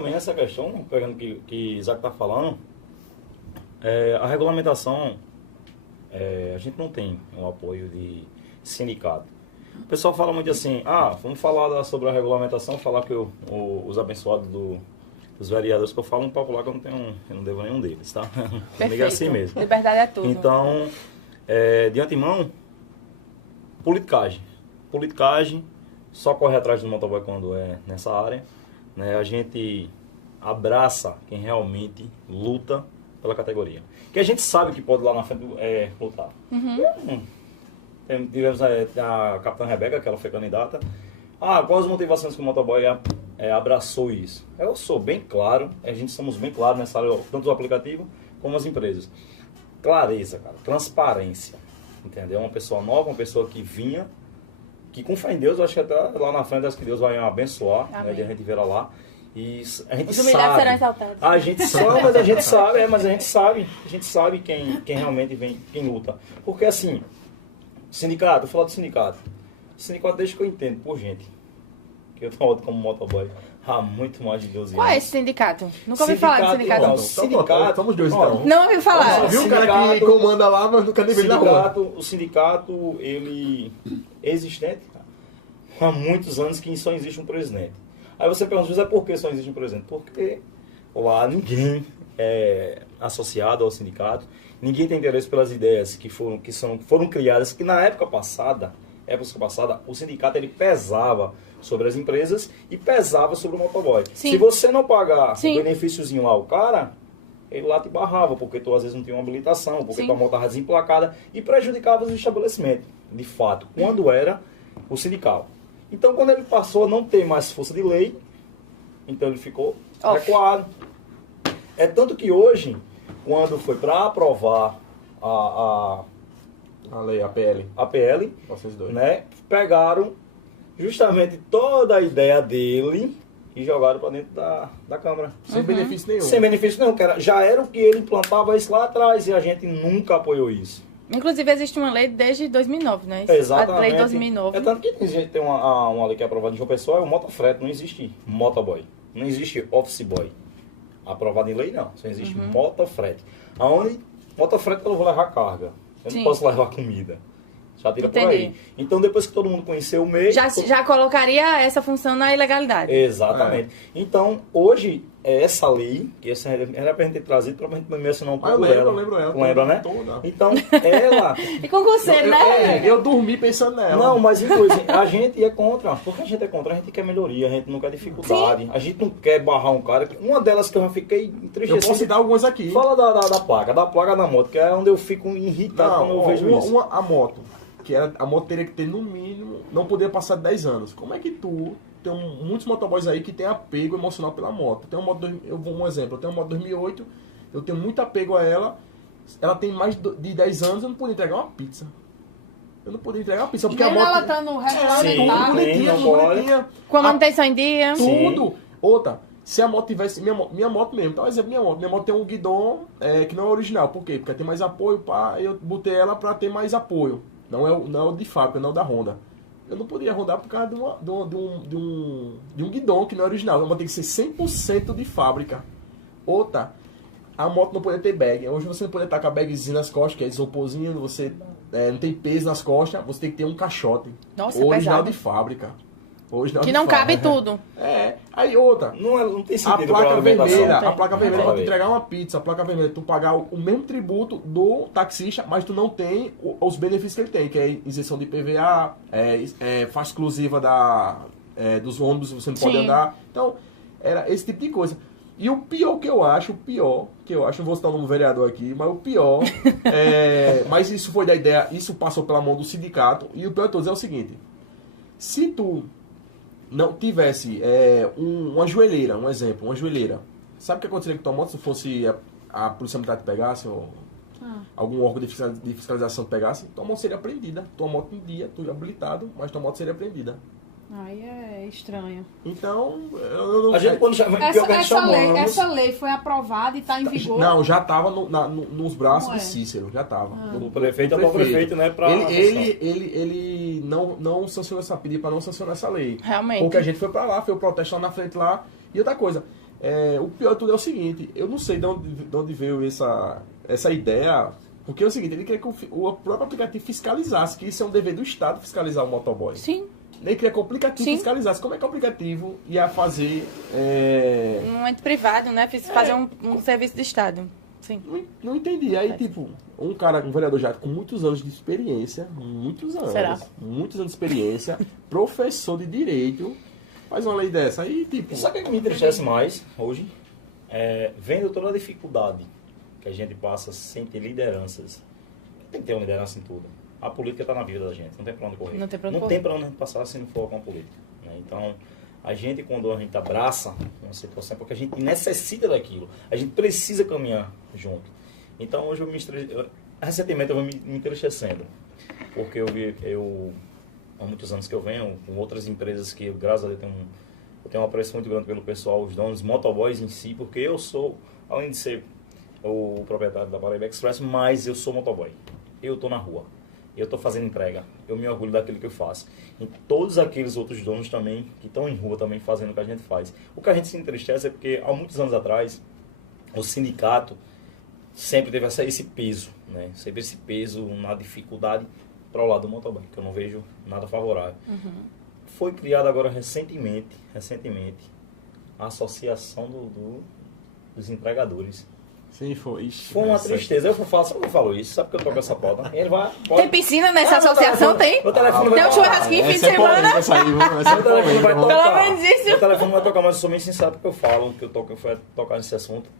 também essa questão, pegando que Isaac está falando, a regulamentação, a gente não tem o apoio de sindicato. O pessoal fala muito assim, vamos falar sobre a regulamentação, falar que os abençoados dos vereadores que eu falo um popular que eu não devo nenhum deles, tá? Comigo é assim mesmo. Liberdade é tudo. Então, de antemão, politicagem. Politicagem, só corre atrás do motoboy quando é nessa área. Né? A gente abraça quem realmente luta pela categoria. Que a gente sabe que pode lá na frente lutar. Tivemos a Capitã Rebeca, que ela foi candidata. Quais as motivações que o motoboy abraçou isso? Eu sou bem claro, a gente somos bem claros nessa área, tanto o aplicativo como as empresas. Clareza, cara, transparência, entendeu? Uma pessoa nova, uma pessoa que vinha, que com fé em Deus, eu acho que até lá na frente, acho que Deus vai abençoar, né, a gente verá lá. E a gente sabe, a gente sabe, mas a gente sabe quem realmente vem, quem luta. Porque assim, sindicato, vou falar do sindicato. Sindicato, desde que eu entendo, por gente, que eu trabalho como motoboy há muito mais de 12 anos. Qual é esse sindicato? Nunca ouvi falar de sindicato. Não, sindicato, somos dois, então. Não ouvi falar. Só viu o cara que comanda lá, mas nunca nem veio na rua. O sindicato, ele é existente há muitos anos que só existe um presidente. Aí você pergunta, José, por que só existe um presidente? Porque lá ninguém é associado ao sindicato, ninguém tem interesse pelas ideias que foram criadas, que na época passada, o sindicato ele pesava sobre as empresas e pesava sobre o motoboy. Sim. Se você não pagar o benefíciozinho lá, o cara, ele lá te barrava, porque tu às vezes não tinha uma habilitação, porque tua moto estava desemplacada e prejudicava os estabelecimentos, de fato, quando era o sindical. Então, quando ele passou a não ter mais força de lei, então ele ficou recuado. É tanto que hoje, quando foi para aprovar a lei, a PL, vocês dois, né, pegaram justamente toda a ideia dele e jogaram para dentro da Câmara. Sem benefício nenhum. Sem benefício nenhum, já era o que ele implantava isso lá atrás e a gente nunca apoiou isso. Inclusive, existe uma lei desde 2009, né? Exatamente. A lei 2009. É tanto que tem uma lei que é aprovada em João Pessoa, é o motofrete, não existe motoboy. Não existe office boy. Aprovado em lei, não. Só existe motofrete. Aonde motofrete eu vou levar carga. Eu não posso levar comida. Já tira por aí. Então, depois que todo mundo conheceu o meio... Já colocaria essa função na ilegalidade. Exatamente. Então, hoje, essa lei, que essa era pra gente ter trazido, pra gente me assinar um pouco dela. Eu lembro ela. Lembra, né? Toda. Então, ela... E concurseiro, né? Eu dormi pensando nela. Não, mas inclusive, a gente é contra. Porque a gente é contra, a gente quer melhoria, a gente não quer dificuldade. Sim. A gente não quer barrar um cara. Uma delas que eu já fiquei entristecido. Eu posso citar algumas aqui. Fala da placa da moto, que é onde eu fico irritado quando eu vejo isso. A moto. A moto teria que ter, no mínimo, não poderia passar de 10 anos. Como é que tem muitos motoboys aí que tem apego emocional pela moto. Tem uma moto, eu vou um exemplo, eu tenho uma moto 2008, eu tenho muito apego a ela tem mais de 10 anos, eu não podia entregar uma pizza. Porque a moto... ela tá no regulamentar. Bonitinha. Com a manutenção em dia. Tudo. Outra, se a moto tivesse... Minha moto mesmo, tá um exemplo, minha moto tem um guidão que não é original. Por quê? Porque tem mais apoio, eu botei ela pra ter mais apoio. Não é o de fábrica, não é o da Honda. Eu não poderia rodar por causa de um guidão que não é original. A moto tem que ser 100% de fábrica. Outra, a moto não poderia ter bag. Hoje você não pode estar com a bagzinha nas costas, que é isoporzinho, você não tem peso nas costas, você tem que ter um caixote. Nossa, original pesado. de fábrica. Que não cabe tudo. Aí outra. Não tem sentido. A placa vermelha para tu entregar uma pizza, a placa vermelha, tu pagar o mesmo tributo do taxista, mas tu não tem os benefícios que ele tem, que é isenção de IPVA, faixa exclusiva dos ônibus, você não pode andar. Então, era esse tipo de coisa. E o pior que eu acho, não vou citar o nome do vereador aqui, mas o pior, mas isso foi da ideia, isso passou pela mão do sindicato, e o pior de todos é o seguinte: se tu não tivesse uma joelheira, um exemplo, uma joelheira, sabe o que aconteceria com tua moto se fosse a polícia militar te pegasse, ou algum órgão de fiscalização te pegasse? Tua moto seria apreendida, tua moto em dia, tu habilitado, mas tua moto seria apreendida. Aí é estranho. Então, eu não... A gente quando chama... Essa lei foi aprovada e está em vigor? Não, já estava nos braços de Cícero, já estava. O prefeito é o prefeito, né? Ele não sancionou essa pedida para não sancionar essa lei. Realmente. Porque a gente foi para lá, foi o protesto lá na frente lá. E outra coisa, O pior de tudo é o seguinte, eu não sei de onde veio essa ideia, porque é o seguinte, ele queria que o próprio aplicativo fiscalizasse, que isso é um dever do Estado fiscalizar o motoboy. Sim. Ele queria que o aplicativo fiscalizasse. Como é que o aplicativo ia fazer... Um ente privado, né? Fazer um serviço de Estado. Sim. Não entendi. Aí, tipo, um vereador já com muitos anos de experiência, muitos anos de experiência, professor de direito, faz uma lei dessa. Aí, tipo... Sabe o que me entristece mais hoje? Vendo toda a dificuldade que a gente passa sem ter lideranças. Tem que ter uma liderança em tudo. A política está na vida da gente, não tem para onde correr. Não tem para onde passar se não for com a política. Né? Então, a gente, quando a gente abraça uma situação, é porque a gente necessita daquilo. A gente precisa caminhar junto. Então, hoje recentemente eu vou me entristecendo. Porque há muitos anos que eu venho com outras empresas que, graças a Deus, eu tenho um apreço muito grande pelo pessoal, os donos, motoboys em si, porque eu sou, além de ser o proprietário da Paraíba Express, mas eu sou motoboy. Eu estou na rua. Eu estou fazendo entrega, eu me orgulho daquilo que eu faço. E todos aqueles outros donos também, que estão em rua também fazendo o que a gente faz. O que a gente se entristece é porque, há muitos anos atrás, o sindicato sempre teve esse peso, né? Sempre esse peso na dificuldade para o lado do motoboy, que eu não vejo nada favorável. Foi criada agora recentemente, a Associação dos Entregadores. Sim, foi. Foi uma tristeza. Eu falo, sabe o que eu falo isso? Sabe que eu toco essa pauta? Ele vai... Tem piscina nessa associação? Tem? Meu telefone Tem um churrasquinho fim de semana? Meu telefone vai tocar. Pelo menos isso. Meu telefone vai tocar, mas eu sou bem sincero porque eu falo que eu fui tocar nesse assunto.